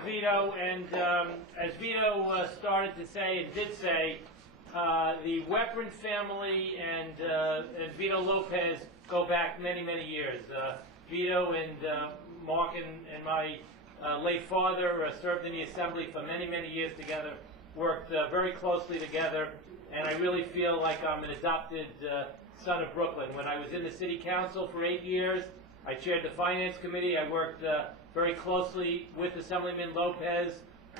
I'm Vito, and as Vito started to say and did say, the Weprin family and Vito Lopez go back many, many years. Vito and Mark and my late father served in the assembly for many, many years together, worked very closely together, and I really feel like I'm an adopted son of Brooklyn. When I was in the city council for 8 years, I chaired the finance committee. I worked very closely with Assemblyman Lopez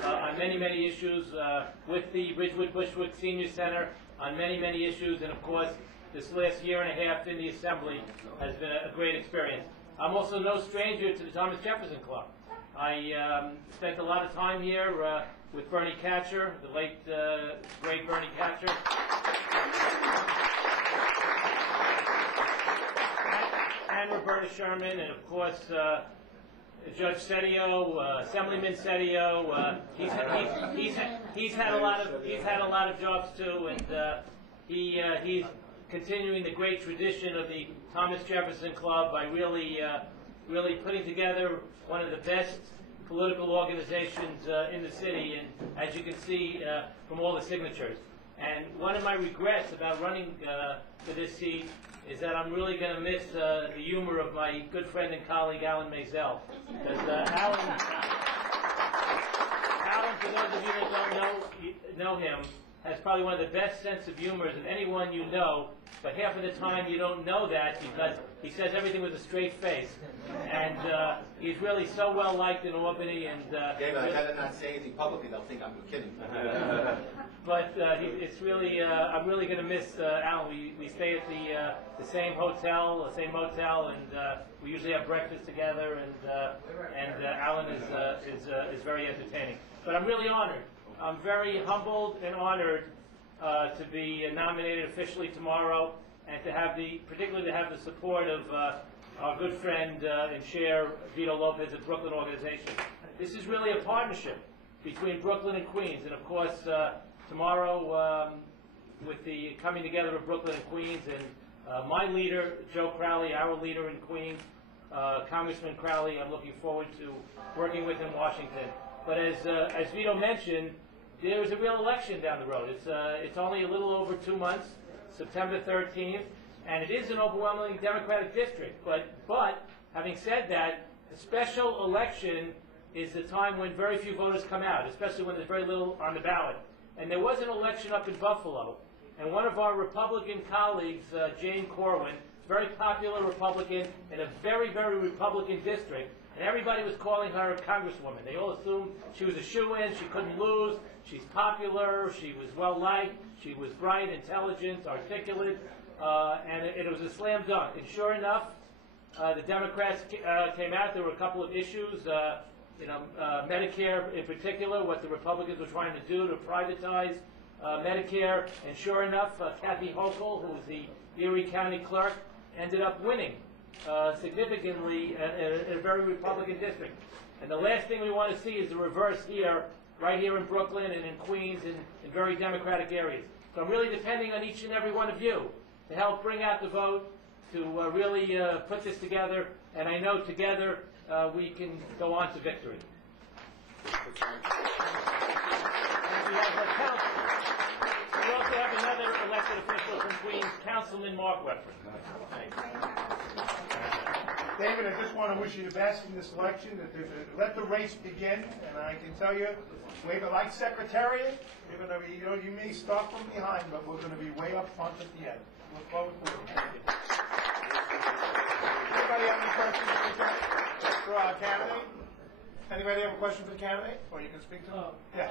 on many, many issues, with the Ridgewood-Bushwick Senior Center on many, many issues, and of course, this last year and a half in the Assembly has been a great experience. I'm also no stranger to the Thomas Jefferson Club. I spent a lot of time here with Bernie Katcher, the late, great Bernie Katcher. And Roberta Sherman, and of course Judge Sedio, Assemblyman Sedio. He's had a lot of jobs too, and he's continuing the great tradition of the Thomas Jefferson Club by really putting together one of the best political organizations in the city, and as you can see from all the signatures. And one of my regrets about running for this seat is that I'm really going to miss the humor of my good friend and colleague Alan Maisel. Because Alan, for those of you that don't know him, has probably one of the best sense of humors of anyone you know, but half of the time you don't know that because he says everything with a straight face. And he's really so well liked in Albany. And David, I better not say anything publicly, they'll think I'm kidding. But it's really, I'm really going to miss Alan. We stay at the same hotel, and we usually have breakfast together, and Alan is very entertaining. But I'm really honored. I'm very humbled and honored to be nominated officially tomorrow, and particularly to have the support of our good friend and chair Vito Lopez at Brooklyn Organization. This is really a partnership between Brooklyn and Queens, and of course tomorrow with the coming together of Brooklyn and Queens, and my leader Joe Crowley, our leader in Queens, Congressman Crowley, I'm looking forward to working with in Washington. But as Vito mentioned, there's a real election down the road. It's only a little over 2 months, September 13th, and it is an overwhelmingly Democratic district. But having said that, a special election is the time when very few voters come out, especially when there's very little on the ballot. And there was an election up in Buffalo, and one of our Republican colleagues, Jane Corwin, very popular Republican in a very, very Republican district, and everybody was calling her a congresswoman. They all assumed she was a shoo-in, she couldn't lose, she's popular, she was well-liked, she was bright, intelligent, articulate, and it was a slam dunk. And sure enough, the Democrats came out. There were a couple of issues, Medicare in particular, what the Republicans were trying to do to privatize Medicare, and sure enough, Kathy Hochul, who was the Erie County clerk, ended up winning significantly in a very Republican district. And the last thing we want to see is the reverse here, right here in Brooklyn and in Queens and in very Democratic areas. So I'm really depending on each and every one of you to help bring out the vote, to really put this together, and I know together we can go on to victory. We also have another elected official from Queens, Councilman Mark Weprin. David, I just want to wish you the best in this election. Let the race begin, and I can tell you, we're like Secretariat. You're going to be, you may start from behind, but we're going to be way up front at the end. Look forward to it. Thank you. Anybody have any questions for our candidate? Anybody have a question for the candidate? Or you can speak to them? Yes.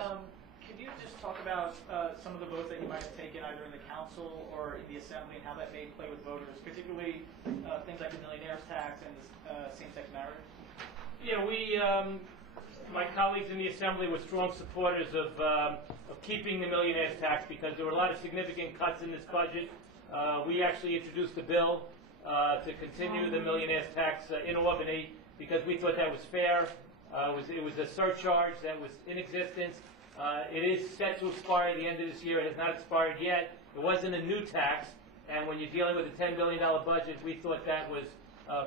Could you just talk about some of the votes that you might have taken either in the council or in the assembly and how that may play with voters, particularly things like the millionaire's tax and the same-sex marriage? Yeah, my colleagues in the assembly were strong supporters of keeping the millionaire's tax because there were a lot of significant cuts in this budget. We actually introduced a bill to continue the millionaire's tax in Albany because we thought that was fair. It was a surcharge that was in existence. It is set to expire at the end of this year. It has not expired yet. It wasn't a new tax, and when you're dealing with a $10 billion budget, we thought that was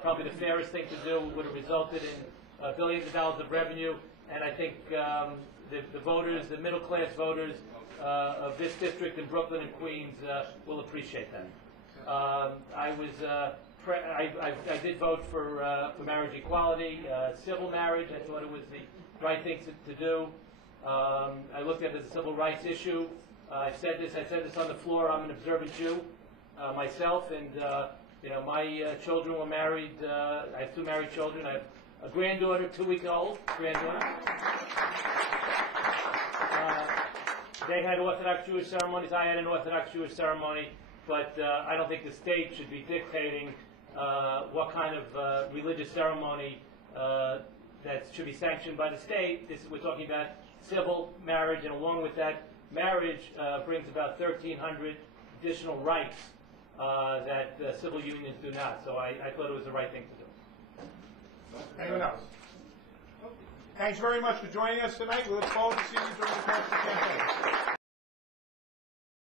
probably the fairest thing to do. It would have resulted in billions of dollars of revenue, and I think the voters, the middle-class voters of this district in Brooklyn and Queens will appreciate that. I did vote for marriage equality, civil marriage. I thought it was the right thing to do. I looked at it as a civil rights issue. I said this on the floor. I'm an observant Jew myself, and my children were married. I have 2 married children. I have a granddaughter, 2-week-old granddaughter. They had Orthodox Jewish ceremonies. I had an Orthodox Jewish ceremony, but I don't think the state should be dictating what kind of religious ceremony that should be sanctioned by the state. We're talking about civil marriage, and along with that, marriage brings about 1,300 additional rights that civil unions do not. So I thought it was the right thing to do. Anyone else? Thanks very much for joining us tonight. We look forward to seeing you during the course of the campaign.